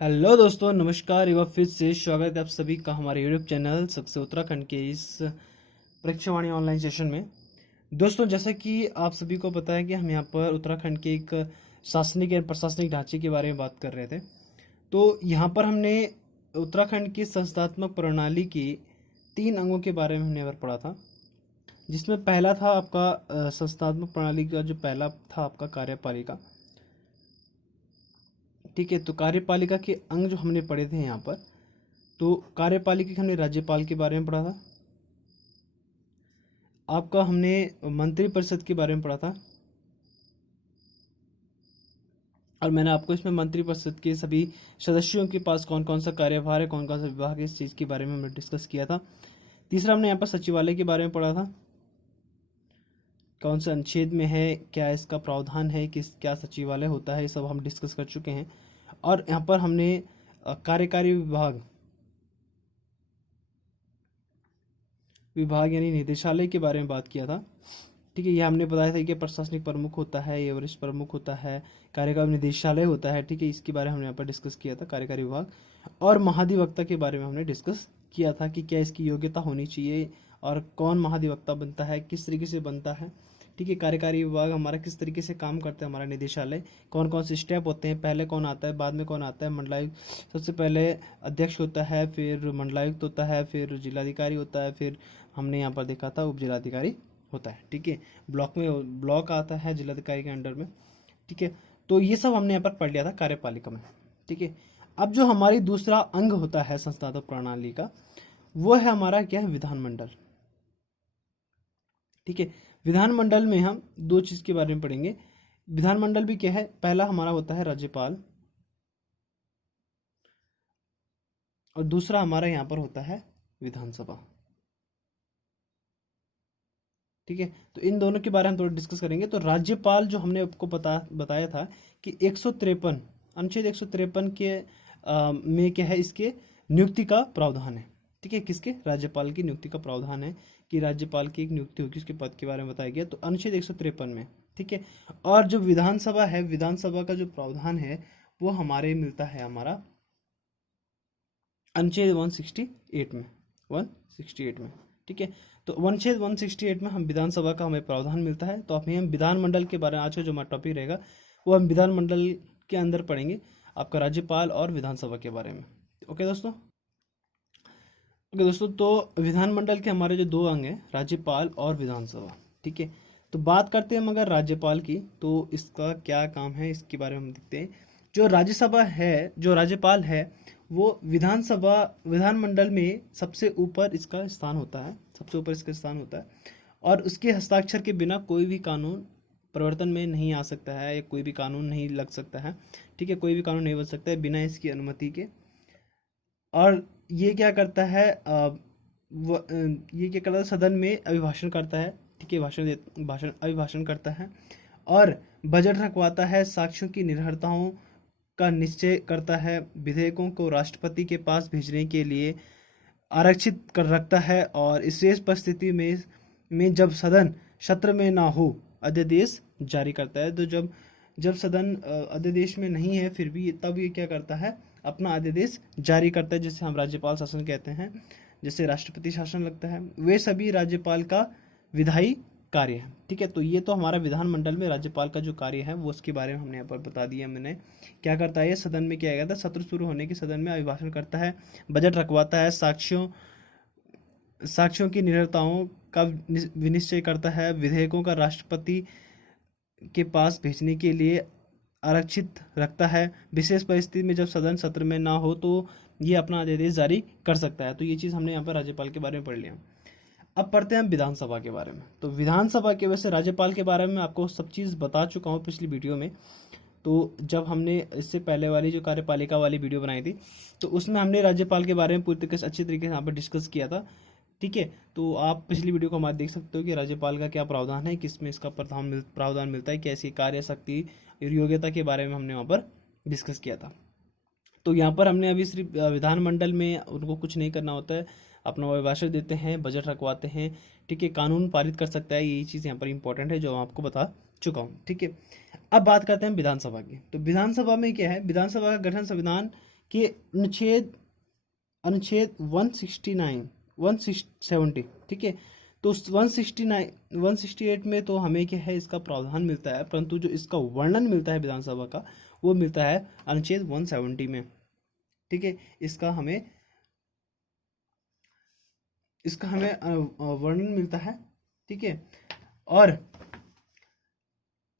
Hello दोस्तों, नमस्कार। एक बार फिर से स्वागत है आप सभी का हमारे यूट्यूब चैनल सबसे उत्तराखंड के इस परीक्षावाणी ऑनलाइन सेशन में। दोस्तों, जैसा कि आप सभी को पता है कि हम यहाँ पर उत्तराखंड के एक शासनिक एवं प्रशासनिक ढांचे के बारे में बात कर रहे थे। तो यहाँ पर हमने उत्तराखंड की संस्थात्मक प्रणाली की 3 अंगों के बारे में हमने यहाँ पर पढ़ा था, जिसमें पहला था आपका संस्थात्मक प्रणाली का जो पहला था आपका कार्यपालिका। ठीक है, तो कार्यपालिका के अंग जो हमने पढ़े थे यहाँ पर, तो कार्यपालिका के हमने राज्यपाल के बारे में पढ़ा था। आपका हमने मंत्रिपरिषद के बारे में पढ़ा था, और मैंने आपको इसमें मंत्रिपरिषद के सभी सदस्यों के पास कौन कौन सा कार्यभार है, कौन कौन सा विभाग है, इस चीज़ के बारे में हमने डिस्कस किया था। तीसरा हमने यहाँ पर सचिवालय के बारे में पढ़ा था, कौन सा अनुच्छेद में है, क्या इसका प्रावधान है, क्या सचिवालय होता है, ये सब हम डिस्कस कर चुके हैं। और यहाँ पर हमने कार्यकारी विभाग यानी निदेशालय के बारे में बात किया था। ठीक है, ये हमने बताया था कि प्रशासनिक प्रमुख होता है, ये वरिष्ठ प्रमुख होता है, कार्यकारी निदेशालय होता है। ठीक है, इसके बारे में हमने यहाँ पर डिस्कस किया था, कार्यकारी विभाग। और महाधिवक्ता के बारे में हमने डिस्कस किया था कि क्या इसकी योग्यता होनी चाहिए और कौन महाधिवक्ता बनता है, किस तरीके से बनता है। ठीक है, कार्यकारी विभाग हमारा किस तरीके से काम करता है, हमारा निदेशालय, कौन कौन से स्टेप होते हैं, पहले कौन आता है, बाद में कौन आता है। मंडलायुक्त सबसे पहले अध्यक्ष होता है, फिर मंडलायुक्त होता है, फिर जिलाधिकारी होता है, फिर हमने यहाँ पर देखा था उप जिलाधिकारी होता है। ठीक है, ब्लॉक आता है जिलाधिकारी के अंडर में। ठीक है, तो ये सब हमने यहाँ पर पढ़ लिया था कार्यपालिका में। ठीक है, अब जो हमारी दूसरा अंग होता है संस्थात्मक प्रणाली का, वो है हमारा क्या है, विधानमंडल। ठीक है, विधानमंडल में हम 2 चीज के बारे में पढ़ेंगे। विधानमंडल भी क्या है, पहला हमारा होता है राज्यपाल, और दूसरा हमारा यहाँ पर होता है विधानसभा। ठीक है, तो इन दोनों के बारे में हम थोड़ा डिस्कस करेंगे। तो राज्यपाल जो हमने आपको बताया था कि 153 अनुच्छेद 153 के में क्या है, इसके नियुक्ति का प्रावधान है। ठीक है, किसके, राज्यपाल की नियुक्ति का प्रावधान है कि राज्यपाल की एक नियुक्ति होगी, उसके पद के बारे में बताया गया, तो अनुच्छेद 153 में। ठीक है, और जो विधानसभा है, विधानसभा का जो प्रावधान है वो हमारे मिलता है हमारा अनुच्छेद 168 में, 168 में। ठीक है, तो अनुच्छेद 168 में हम विधानसभा का हमें प्रावधान मिलता है। तो अब हम विधानमंडल के बारे में आज का जो हमारा टॉपिक रहेगा वो हम विधानमंडल के अंदर पढ़ेंगे, आपका राज्यपाल और विधानसभा के बारे में। ओके दोस्तों, तो विधानमंडल के हमारे जो 2 अंग हैं, राज्यपाल और विधानसभा। ठीक है, तो बात करते हैं हम अगर राज्यपाल की, तो इसका क्या काम है इसके बारे में हम देखते हैं। जो राज्यसभा है, जो राज्यपाल है, वो विधानमंडल में सबसे ऊपर इसका स्थान होता है, सबसे ऊपर इसका स्थान होता है, और उसके हस्ताक्षर के बिना कोई भी कानून परिवर्तन में नहीं आ सकता है, या कोई भी कानून नहीं लग सकता है। ठीक है, कोई भी कानून नहीं बन सकता है बिना इसकी अनुमति के। और ये क्या करता है, ये क्या करता है, सदन में अभिभाषण करता है। ठीक है, अभिभाषण करता है, और बजट रखवाता है, साक्ष्यों की निर्भरताओं का निश्चय करता है, विधेयकों को राष्ट्रपति के पास भेजने के लिए आरक्षित कर रखता है, और विशेष परिस्थिति में जब सदन सत्र में ना हो अध्यादेश जारी करता है। तो जब सदन अध्यादेश में नहीं है फिर भी तब ये क्या करता है, अपना अध्यादेश जारी करता है, जिसे हम राज्यपाल शासन कहते हैं, जैसे राष्ट्रपति शासन लगता है। वे सभी राज्यपाल का विधायी कार्य है। ठीक है, तो ये तो हमारा विधानमंडल में राज्यपाल का जो कार्य है वो उसके बारे में हमने यहाँ पर बता दिया मैंने। क्या करता है, सदन में क्या कहता है, सत्र शुरू होने के सदन में अभिभाषण करता है, बजट रखवाता है, साक्ष्यों की निर्भरताओं का विनिश्चय करता है, विधेयकों का राष्ट्रपति के पास भेजने के लिए आरक्षित रखता है, विशेष परिस्थिति में जब सदन सत्र में ना हो तो ये अपना आदेश जारी कर सकता है। तो ये चीज़ हमने यहाँ पर राज्यपाल के बारे में पढ़ लिया। अब पढ़ते हैं हम विधानसभा के बारे में। तो विधानसभा के वैसे राज्यपाल के बारे में आपको सब चीज़ बता चुका हूँ पिछली वीडियो में। तो जब हमने इससे पहले वाली जो कार्यपालिका वाली वीडियो बनाई थी, तो उसमें हमने राज्यपाल के बारे में पूरी तरीके से अच्छी तरीके से यहाँ पर डिस्कस किया था। ठीक है, तो आप पिछली वीडियो को हमारे देख सकते हो कि राज्यपाल का क्या प्रावधान है, किसमें इसका प्रावधान मिलता है, कैसी कार्य शक्ति और योग्यता के बारे में हमने वहाँ पर डिस्कस किया था। तो यहाँ पर हमने अभी सिर्फ विधानमंडल में उनको कुछ नहीं करना होता है, अपना अभिभाषण देते हैं, बजट रखवाते हैं। ठीक है, कानून पारित कर सकता है, यही चीज़ यहाँ पर इंपॉर्टेंट है जो मैं आपको बता चुका हूँ। ठीक है, अब बात करते हैं विधानसभा की। तो विधानसभा में क्या है, विधानसभा का गठन संविधान कि अनुच्छेद 169 170, ठीक है। तो 169 168 में तो हमें क्या है, इसका प्रावधान मिलता है, परंतु जो इसका वर्णन मिलता है विधानसभा का, वो मिलता है अनुच्छेद 170 में, ठीक है। इसका हमें वर्णन मिलता है, ठीक है। और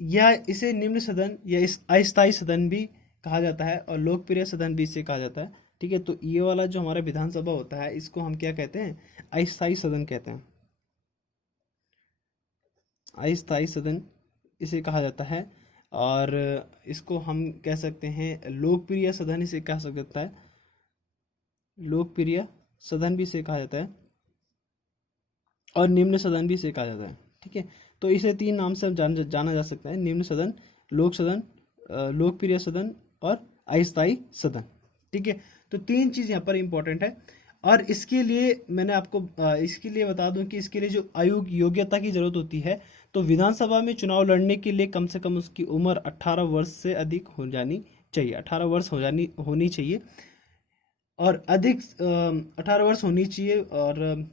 यह इसे निम्न सदन या इस अस्थायी सदन भी कहा जाता है और लोकप्रिय सदन भी इसे कहा जाता है, ठीक है। तो ये वाला जो हमारा विधानसभा होता है, इसको हम क्या कहते हैं, अस्थायी सदन कहते हैं। अस्थायी सदन इसे कहा जाता है, और इसको हम कह सकते हैं लोकप्रिय सदन इसे कहा सकता है, लोकप्रिय सदन भी इसे कहा जाता है, और निम्न सदन भी इसे कहा जाता है, ठीक है। तो इसे 3 नाम से जाना जा सकता है, निम्न सदन, लोक सदन, लोकप्रिय सदन और अस्थायी सदन, ठीक है। तो 3 चीज़ यहाँ पर इंपॉर्टेंट है। और इसके लिए मैंने आपको इसके लिए बता दूं कि इसके लिए जो आयु योग्यता की जरूरत होती है, तो विधानसभा में चुनाव लड़ने के लिए कम से कम उसकी उम्र 18 वर्ष से अधिक हो जानी चाहिए, 18 वर्ष होनी चाहिए, और अधिक 18 वर्ष होनी चाहिए, और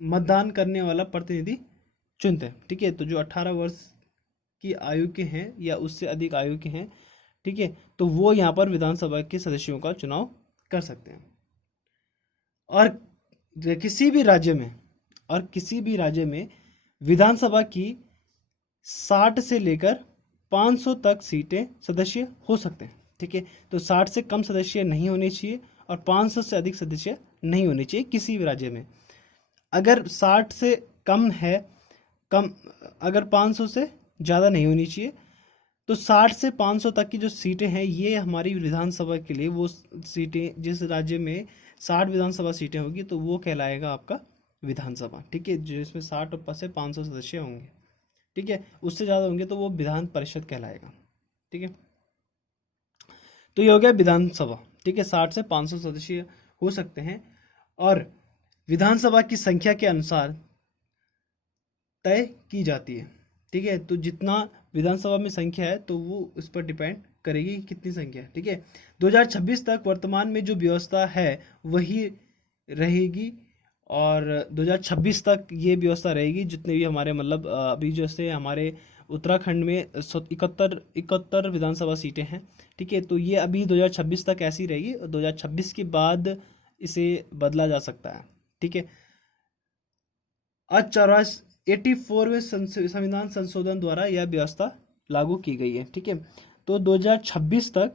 मतदान करने वाला प्रतिनिधि चुनते हैं, ठीक है। तो जो 18 वर्ष की आयु के हैं या उससे अधिक आयु के हैं, ठीक है, तो वो यहाँ पर विधानसभा के सदस्यों का चुनाव कर सकते हैं। और किसी भी राज्य में विधानसभा की 60 से लेकर 500 तक सीटें सदस्य हो सकते हैं, ठीक है। तो 60 से कम सदस्य नहीं होने चाहिए और 500 से अधिक सदस्य नहीं होने चाहिए किसी भी राज्य में। अगर 60 से कम है, अगर 500 से ज़्यादा नहीं होनी चाहिए, तो 60 से 500 तक की जो सीटें हैं, ये हमारी विधानसभा के लिए वो सीटें, जिस राज्य में 60 विधानसभा सीटें होगी तो वो कहलाएगा आपका विधानसभा, ठीक है। जिसमें 60 ऊपर से 500 सदस्य होंगे, ठीक है। उससे ज़्यादा होंगे तो वो विधान परिषद कहलाएगा, ठीक है। तो ये हो गया विधानसभा, ठीक है। 60 से 500 सदस्य हो सकते हैं, और विधानसभा की संख्या के अनुसार तय की जाती है, ठीक है। तो जितना विधानसभा में संख्या है तो वो उस पर डिपेंड करेगी कि कितनी संख्या है, ठीक है। 2026 तक वर्तमान में जो व्यवस्था है वही रहेगी, और 2026 तक ये व्यवस्था रहेगी, जितने भी हमारे मतलब अभी जैसे हमारे उत्तराखंड में 71 विधानसभा सीटें हैं, ठीक है। तो ये अभी 2026 तक ऐसी रहेगी, और 2026 के बाद इसे बदला जा सकता है, ठीक है। आज 84वें संविधान संशोधन द्वारा यह व्यवस्था लागू की गई है, ठीक है। तो 2026 तक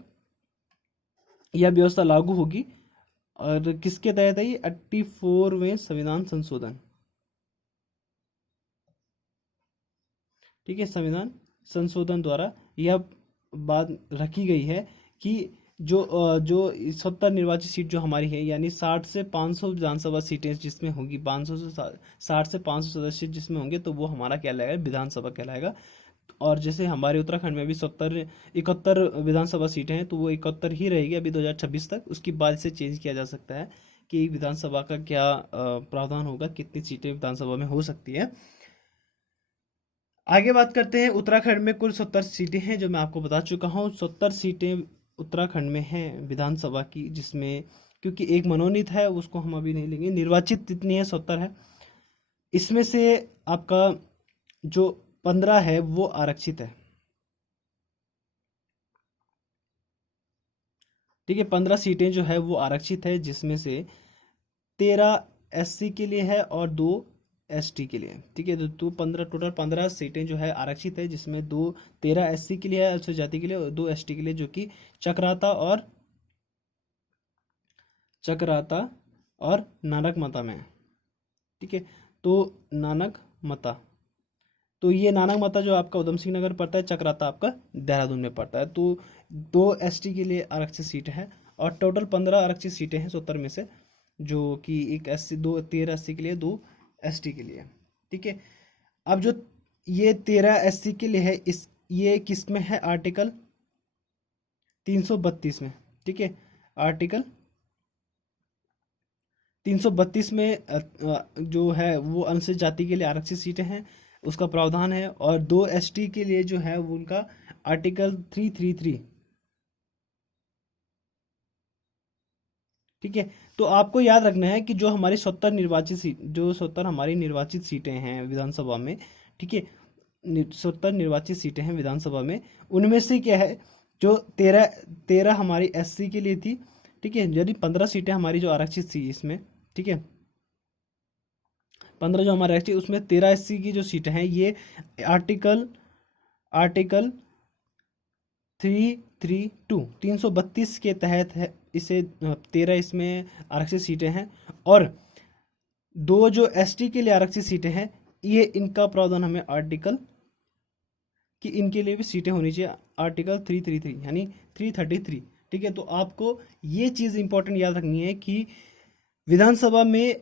यह व्यवस्था लागू होगी, और किसके तहत है ये, 84वें संविधान संशोधन, ठीक है। संविधान संशोधन द्वारा यह बात रखी गई है कि जो 70 निर्वाचित सीट जो हमारी है, यानी 60 से 500 विधानसभा सीटें जिसमें होंगी, 500 से 60 से 500 सदस्य जिसमें होंगे, तो वो हमारा कहलाएगा विधानसभा कहलाएगा। और जैसे हमारे उत्तराखंड में भी 71 विधानसभा सीटें हैं, तो वो 71 ही रहेगी अभी 2026 तक। उसके बाद से चेंज किया जा सकता है कि विधानसभा का क्या प्रावधान होगा, कितनी सीटें विधानसभा में हो सकती है। आगे बात करते हैं, उत्तराखंड में कुल 70 सीटें हैं, जो मैं आपको बता चुका हूँ। 70 सीटें उत्तराखंड में हैं विधानसभा की, जिसमें क्योंकि एक मनोनीत है उसको हम अभी नहीं लेंगे, निर्वाचित जितनी है 70 है। इसमें से आपका जो 15 है वो आरक्षित है, ठीक है। 15 सीटें जो है वो आरक्षित है, जिसमें से 13 एससी के लिए है और 2 एसटी के लिए, ठीक है। तो 15 सीटें जो है आरक्षित है, जिसमें 13 एससी के लिए है, अनुसूचित जाति के लिए, और 2 एसटी के लिए, जो कि चक्राता और नानक मता में है, ठीक है। तो नानक मता, तो ये नानक मता जो आपका उधम सिंह नगर पड़ता है, चक्राता आपका देहरादून में पड़ता है। तो 2 एसटी के लिए आरक्षित सीट है, और टोटल 15 आरक्षित सीटें हैं 70 में से, जो कि एक एससी 13 एससी के लिए, 2 एसटी के लिए, ठीक है। अब जो ये 13 एससी के लिए है, ये किस में है, आर्टिकल 332 में, ठीक है। आर्टिकल 332 में जो है वो अनुसूचित जाति के लिए आरक्षित सीटें हैं, उसका प्रावधान है। और 2 एसटी के लिए जो है वो उनका आर्टिकल 333 ठीक है। तो आपको याद रखना है कि जो हमारी 70 निर्वाचित सीट, जो 70 हमारी निर्वाचित सीटें हैं विधानसभा में, ठीक है, 70 निर्वाचित सीटें हैं विधानसभा में, उनमें से क्या है, जो 13 हमारी एससी के लिए थी, ठीक है, यदि 15 सीटें हमारी जो आरक्षित थी इसमें, ठीक है, 15 जो हमारे आरक्षित, उसमें 13 एससी की जो सीटें हैं ये आर्टिकल आर्टिकल 332 के तहत है, इसे 13 इसमें आरक्षित सीटें हैं। और दो जो एसटी के लिए आरक्षित सीटें हैं, ये इनका प्रावधान हमें आर्टिकल कि इनके लिए भी सीटें होनी चाहिए, आर्टिकल 333 यानी 333, ठीक है। तो आपको ये चीज़ इंपॉर्टेंट याद रखनी है कि विधानसभा में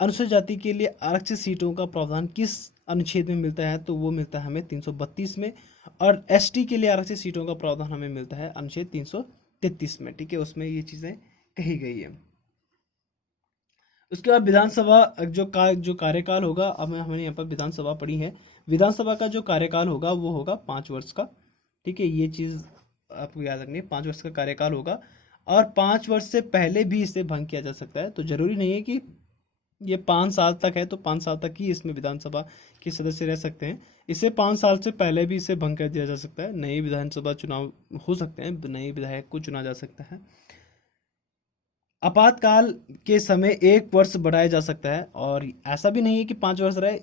अनुसूचित जाति के लिए आरक्षित सीटों का प्रावधान किस अनुच्छेद में मिलता है, तो वो मिलता है हमें 332 में, और एसटी के लिए आरक्षित सीटों का प्रावधान हमें मिलता है अनुच्छेद 333 में, ठीक है, उसमें ये चीज़ें कही गई है। उसके बाद विधानसभा जो कार्यकाल होगा, अब हमने यहाँ पर विधानसभा पढ़ी है, विधानसभा का जो कार्यकाल होगा वो होगा 5 वर्ष का, ठीक है, ये चीज़ आपको याद रखनी है, 5 वर्ष का कार्यकाल होगा। और 5 वर्ष से पहले भी इसे भंग किया जा सकता है, तो जरूरी नहीं है कि ये 5 साल तक है तो 5 साल तक ही इसमें विधानसभा के सदस्य रह सकते हैं, इसे 5 साल से पहले भी इसे भंग कर दिया जा सकता है, नए विधानसभा चुनाव हो सकते हैं, नए विधायक को चुना जा सकता है। आपातकाल के समय 1 वर्ष बढ़ाया जा सकता है, और ऐसा भी नहीं है कि 5 वर्ष रहे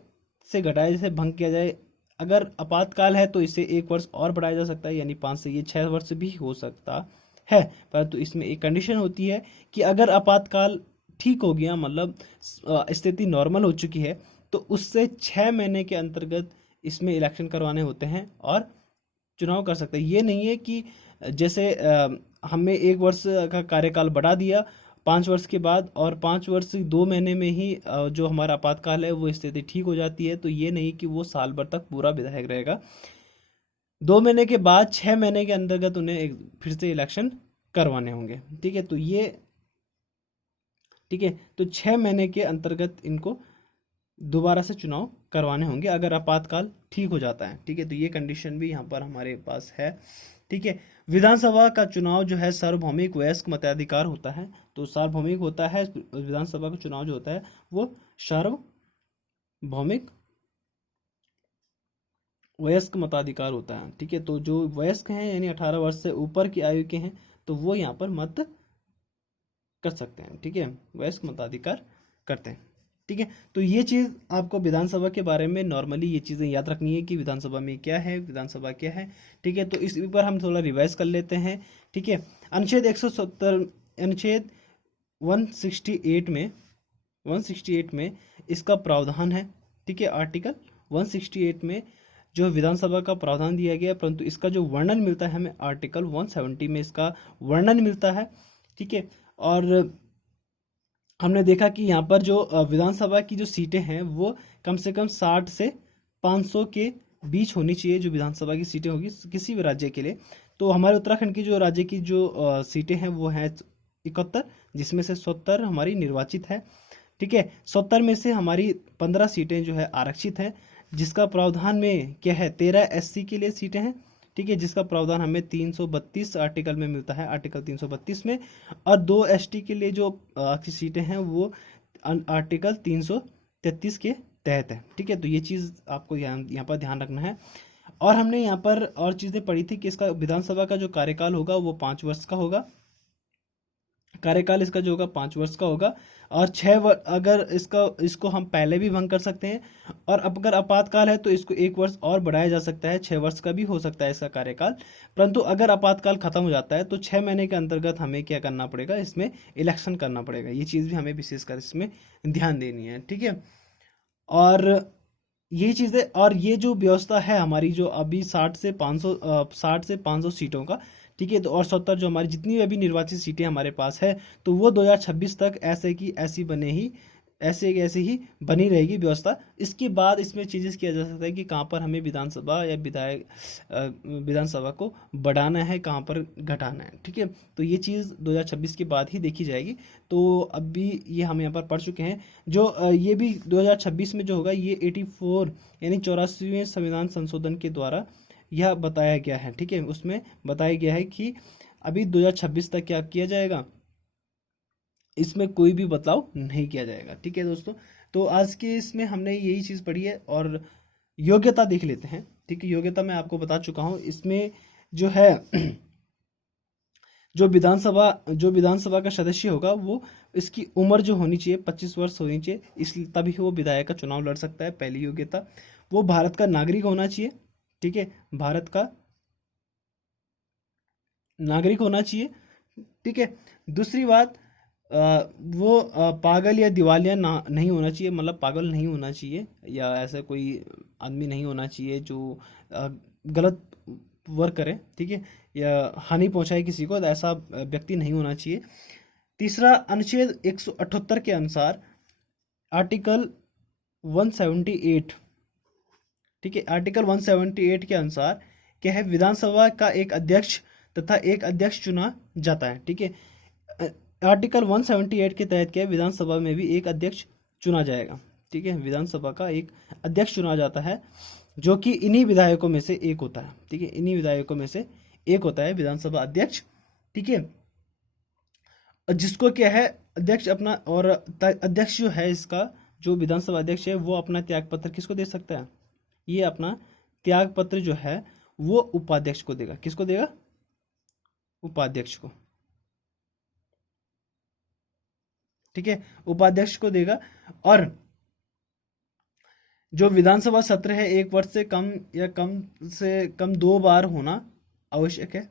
से घटाया जैसे भंग किया जाए, अगर आपातकाल है तो इसे 1 वर्ष और बढ़ाया जा सकता है, यानी 5 से ये 6 वर्ष भी हो सकता है। परंतु इसमें एक कंडीशन होती है कि अगर आपातकाल ठीक हो गया, मतलब स्थिति नॉर्मल हो चुकी है, तो उससे 6 महीने के अंतर्गत इसमें इलेक्शन करवाने होते हैं और चुनाव कर सकते हैं। ये नहीं है कि जैसे हमें 1 वर्ष का कार्यकाल बढ़ा दिया 5 वर्ष के बाद, और 5 वर्ष 2 महीने में ही जो हमारा आपातकाल है वो स्थिति ठीक हो जाती है, तो ये नहीं कि वो साल भर तक पूरा विधायक रहेगा। 2 महीने के बाद 6 महीने के अंतर्गत उन्हें फिर से इलेक्शन करवाने होंगे, ठीक है। तो ये, ठीक है, तो 6 महीने के अंतर्गत इनको दोबारा से चुनाव करवाने होंगे अगर आपातकाल ठीक हो जाता है, ठीक है। तो ये कंडीशन भी यहाँ पर हमारे पास है, ठीक है। विधानसभा का चुनाव जो है सार्वभौमिक वयस्क मताधिकार होता है, तो सार्वभौमिक होता है, विधानसभा का चुनाव जो होता है वो सार्वभौमिक वयस्क मताधिकार होता है, ठीक है। तो जो वयस्क हैं यानी 18 वर्ष से ऊपर की आयु के हैं, तो वो यहाँ पर मत कर सकते हैं, ठीक है, वयस्क मताधिकार करते हैं, ठीक है। तो ये चीज़ आपको विधानसभा के बारे में नॉर्मली ये चीज़ें याद रखनी है कि विधानसभा में क्या है, विधानसभा क्या है, ठीक है। तो इस ऊपर हम थोड़ा रिवाइज कर लेते हैं, ठीक है। अनुच्छेद 170, अनुच्छेद 168 में इसका प्रावधान है, ठीक है, आर्टिकल 168 में जो विधानसभा का प्रावधान दिया गया, परंतु इसका जो वर्णन मिलता है हमें आर्टिकल 170 में इसका वर्णन मिलता है, ठीक है। और हमने देखा कि यहाँ पर जो विधानसभा की जो सीटें हैं वो कम से कम 60 से 500 के बीच होनी चाहिए, जो विधानसभा की सीटें होगी किसी भी राज्य के लिए। तो हमारे उत्तराखंड की जो राज्य की जो सीटें हैं वो हैं 71, जिसमें से 70 हमारी निर्वाचित है, ठीक है। 70 में से हमारी 15 सीटें जो है आरक्षित हैं, जिसका प्रावधान में क्या है, 13 एससी के लिए सीटें हैं, ठीक है, जिसका प्रावधान हमें 332 आर्टिकल में मिलता है, आर्टिकल 332 में। और 2 एसटी के लिए जो सीटें हैं वो आर्टिकल 333 के तहत है, ठीक है। तो ये चीज़ आपको यहाँ पर ध्यान रखना है। और हमने यहाँ पर और चीज़ें पढ़ी थी कि इसका विधानसभा का जो कार्यकाल होगा वो 5 वर्ष का होगा, कार्यकाल इसका जो होगा 5 वर्ष का होगा। और 6 वर्ष अगर इसको हम पहले भी भंग कर सकते हैं, और अब अगर आपातकाल है तो इसको 1 वर्ष और बढ़ाया जा सकता है, 6 वर्ष का भी हो सकता है इसका कार्यकाल। परंतु अगर आपातकाल खत्म हो जाता है तो 6 महीने के अंतर्गत हमें क्या करना पड़ेगा, इसमें इलेक्शन करना पड़ेगा, ये चीज़ भी हमें विशेषकर इसमें ध्यान देनी है, ठीक है। और यही चीज़ें, और ये जो व्यवस्था है हमारी जो अभी 60 से 500 सीटों का, ठीक है, तो और 70 जो हमारी जितनी भी अभी निर्वाचित सीटें हमारे पास है, तो वो 2026 तक ऐसे की ऐसी ऐसे ही बनी रहेगी व्यवस्था। इसके बाद इसमें चेंजेस किया जा सकता है कि कहाँ पर हमें विधानसभा या विधानसभा को बढ़ाना है, कहाँ पर घटाना है, ठीक है। तो ये चीज़ 2026 के बाद ही देखी जाएगी। तो अभी ये हम यहाँ पर पढ़ चुके हैं, जो ये भी 2026 में जो होगा ये 84 यानी 84वें संविधान संशोधन के द्वारा यह बताया गया है, ठीक है। उसमें बताया गया है कि अभी 2026 तक क्या किया जाएगा, इसमें कोई भी बदलाव नहीं किया जाएगा। ठीक है दोस्तों, तो आज के इसमें हमने यही चीज़ पढ़ी है। और योग्यता देख लेते हैं। ठीक है, योग्यता मैं आपको बता चुका हूँ। इसमें जो है जो विधानसभा का सदस्य होगा, वो इसकी उम्र जो होनी चाहिए 25 वर्ष होनी चाहिए, इसलिए तभी वो विधायक का चुनाव लड़ सकता है। पहली योग्यता। वो भारत का नागरिक होना चाहिए। ठीक है, भारत का नागरिक होना चाहिए। ठीक है, दूसरी बात, वो पागल या दिवालिया ना नहीं होना चाहिए, मतलब पागल नहीं होना चाहिए, या ऐसा कोई आदमी नहीं होना चाहिए जो गलत वर्क करे। ठीक है, या हानि पहुंचाए किसी को, तो ऐसा व्यक्ति नहीं होना चाहिए। तीसरा, अनुच्छेद 178 के अनुसार आर्टिकल 178, ठीक है, आर्टिकल 178 के अनुसार क्या है, विधानसभा का एक अध्यक्ष तथा एक अध्यक्ष चुना जाता है। ठीक है, आर्टिकल 178 के तहत क्या है, विधानसभा में भी एक अध्यक्ष चुना जाएगा। ठीक है, विधानसभा का एक अध्यक्ष चुना जाता है, जो कि इन्हीं विधायकों में से एक होता है। ठीक है, इन्हीं विधायकों में से एक होता है विधानसभा अध्यक्ष। ठीक है, जिसको क्या है, अध्यक्ष अपना, और अध्यक्ष जो है इसका, जो विधानसभा अध्यक्ष है, वो अपना त्याग पत्र किसको दे सकता है, ये अपना त्याग पत्र जो है वो उपाध्यक्ष को देगा। किसको देगा, उपाध्यक्ष को। ठीक है, उपाध्यक्ष को देगा। और जो विधानसभा सत्र है, 1 वर्ष से कम या कम से कम 2 बार होना आवश्यक है।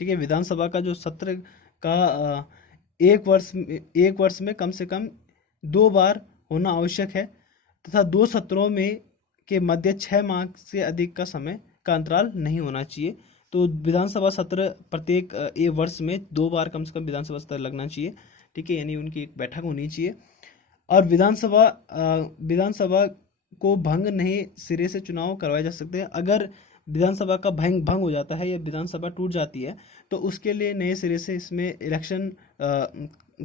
ठीक है, विधानसभा का जो सत्र का 1 वर्ष में कम से कम 2 बार होना आवश्यक है, तथा 2 सत्रों में के मध्य 6 माह से अधिक का समय का अंतराल नहीं होना चाहिए। तो विधानसभा सत्र प्रत्येक 1 वर्ष में 2 बार कम से कम विधानसभा सत्र लगना चाहिए। ठीक है, यानी उनकी एक बैठक होनी चाहिए। और विधानसभा को भंग नहीं सिरे से चुनाव करवाए जा सकते हैं। अगर विधानसभा का भंग हो जाता है या विधानसभा टूट जाती है, तो उसके लिए नए सिरे से इसमें इलेक्शन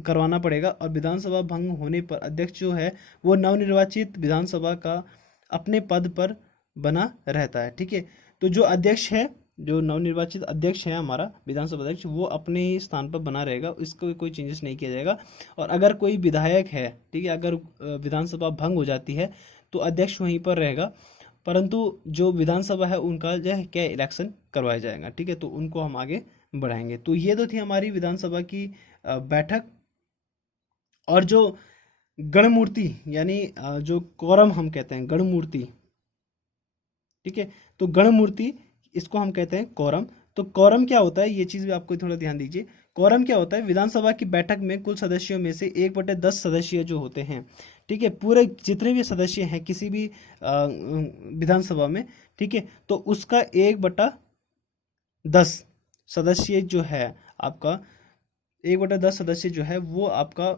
करवाना पड़ेगा। और विधानसभा भंग होने पर अध्यक्ष जो है वो नवनिर्वाचित विधानसभा का अपने पद पर बना रहता है। ठीक है, तो जो अध्यक्ष है, जो नवनिर्वाचित अध्यक्ष है हमारा विधानसभा अध्यक्ष, वो अपने ही स्थान पर बना रहेगा, इसको कोई चेंजेस नहीं किया जाएगा। और अगर कोई विधायक है, ठीक है, अगर विधानसभा भंग हो जाती है तो अध्यक्ष वहीं पर रहेगा, परंतु जो विधानसभा है उनका जो है क्या इलेक्शन करवाया जाएगा। ठीक है, तो उनको हम आगे बढ़ाएंगे। तो ये तो थी हमारी विधानसभा की बैठक। और जो गणमूर्ति, यानी जो कोरम हम कहते हैं, गणमूर्ति। ठीक है, तो गणमूर्ति, इसको हम कहते हैं कोरम। तो कोरम क्या होता है, ये चीज भी आपको थोड़ा ध्यान दीजिए। कोरम क्या होता है, विधानसभा की बैठक में कुल सदस्यों में से 1/10 सदस्य जो होते हैं, ठीक है, पूरे जितने भी सदस्य हैं किसी भी विधानसभा में, ठीक है, तो उसका 1/10 सदस्य जो है आपका, 1/10 सदस्य जो है वो आपका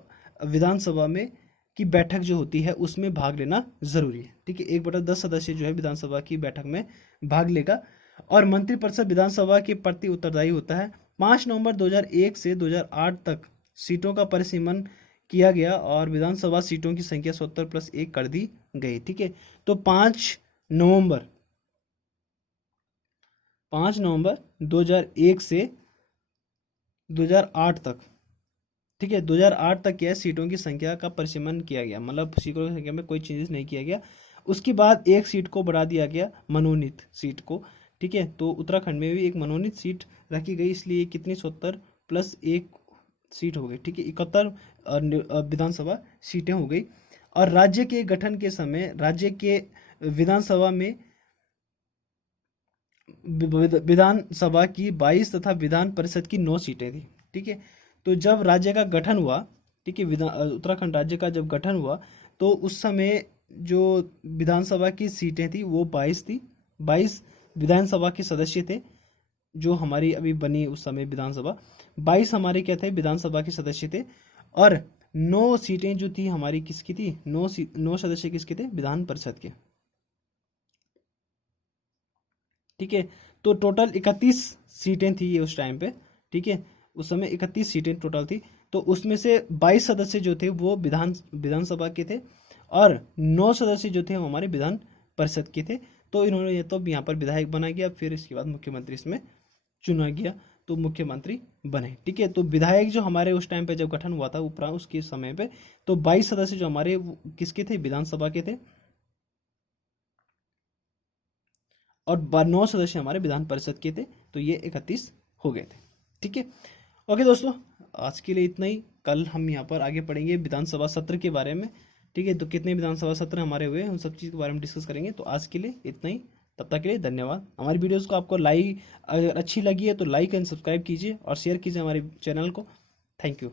विधानसभा में की बैठक जो होती है उसमें भाग लेना जरूरी है। ठीक है, 1/10 सदस्य जो है विधानसभा की बैठक में भाग लेगा। और मंत्रिपरिषद विधानसभा के प्रति उत्तरदायी होता है। 5 नवंबर 2001 से 2008 तक सीटों का परिसीमन किया गया और विधानसभा सीटों की संख्या 70+1 कर दी गई। ठीक है, तो 5 नवंबर 2001 से 2008 तक, ठीक है, 2008 तक क्या सीटों की संख्या का परिसीमन किया गया, मतलब सीटों की संख्या में कोई चेंजेस नहीं किया गया। उसके बाद एक सीट को बढ़ा दिया गया, मनोनीत सीट को। ठीक है, तो उत्तराखंड में भी एक मनोनीत सीट रखी गई, इसलिए कितनी 70+1 सीट हो गई। ठीक है, 71 विधानसभा सीटें हो गई। और राज्य के गठन के समय राज्य के विधानसभा में विधानसभा की 22 तथा विधान परिषद की 9 सीटें थी। ठीक है, तो जब राज्य का गठन हुआ, ठीक है, उत्तराखंड राज्य का जब गठन हुआ, तो उस समय जो विधानसभा की सीटें थी वो 22 थी। 22 विधानसभा के सदस्य थे जो हमारी अभी बनी उस समय विधानसभा। 22 हमारे क्या थे, विधानसभा के सदस्य थे। और 9 सीटें जो थी हमारी किसकी थी, 9 सदस्य किसके थे, विधान परिषद के। ठीक है, तो टोटल 31 सीटें थी ये उस टाइम पे। ठीक है, उस समय 31 सीटें टोटल थी। तो उसमें से 22 सदस्य जो थे वो विधानसभा के थे और 9 सदस्य जो थे वो हमारे विधान परिषद के थे। तो इन्होंने ये तो यहाँ पर विधायक बना गया, फिर इसके बाद मुख्यमंत्री इसमें चुना गया। तो मुख्यमंत्री बने। ठीक है, तो विधायक जो हमारे उस टाइम पे जब गठन हुआ था उपरांत उसके समय पे, तो 22 सदस्य जो हमारे किसके थे, विधानसभा के थे, और 9 सदस्य हमारे विधान परिषद के थे। तो ये 31 हो गए थे। ठीक है, ओके दोस्तों, आज के लिए इतना ही। कल हम यहाँ पर आगे पढ़ेंगे विधानसभा सत्र के बारे में। ठीक है, तो कितने विधानसभा सत्र हमारे हुए उन सब चीज़ के बारे में डिस्कस करेंगे। तो आज के लिए इतना ही, तब तक के लिए धन्यवाद। हमारी वीडियोस को आपको लाइक, अगर अच्छी लगी है तो लाइक एंड सब्सक्राइब कीजिए और शेयर कीजिए हमारे चैनल को। Thank you.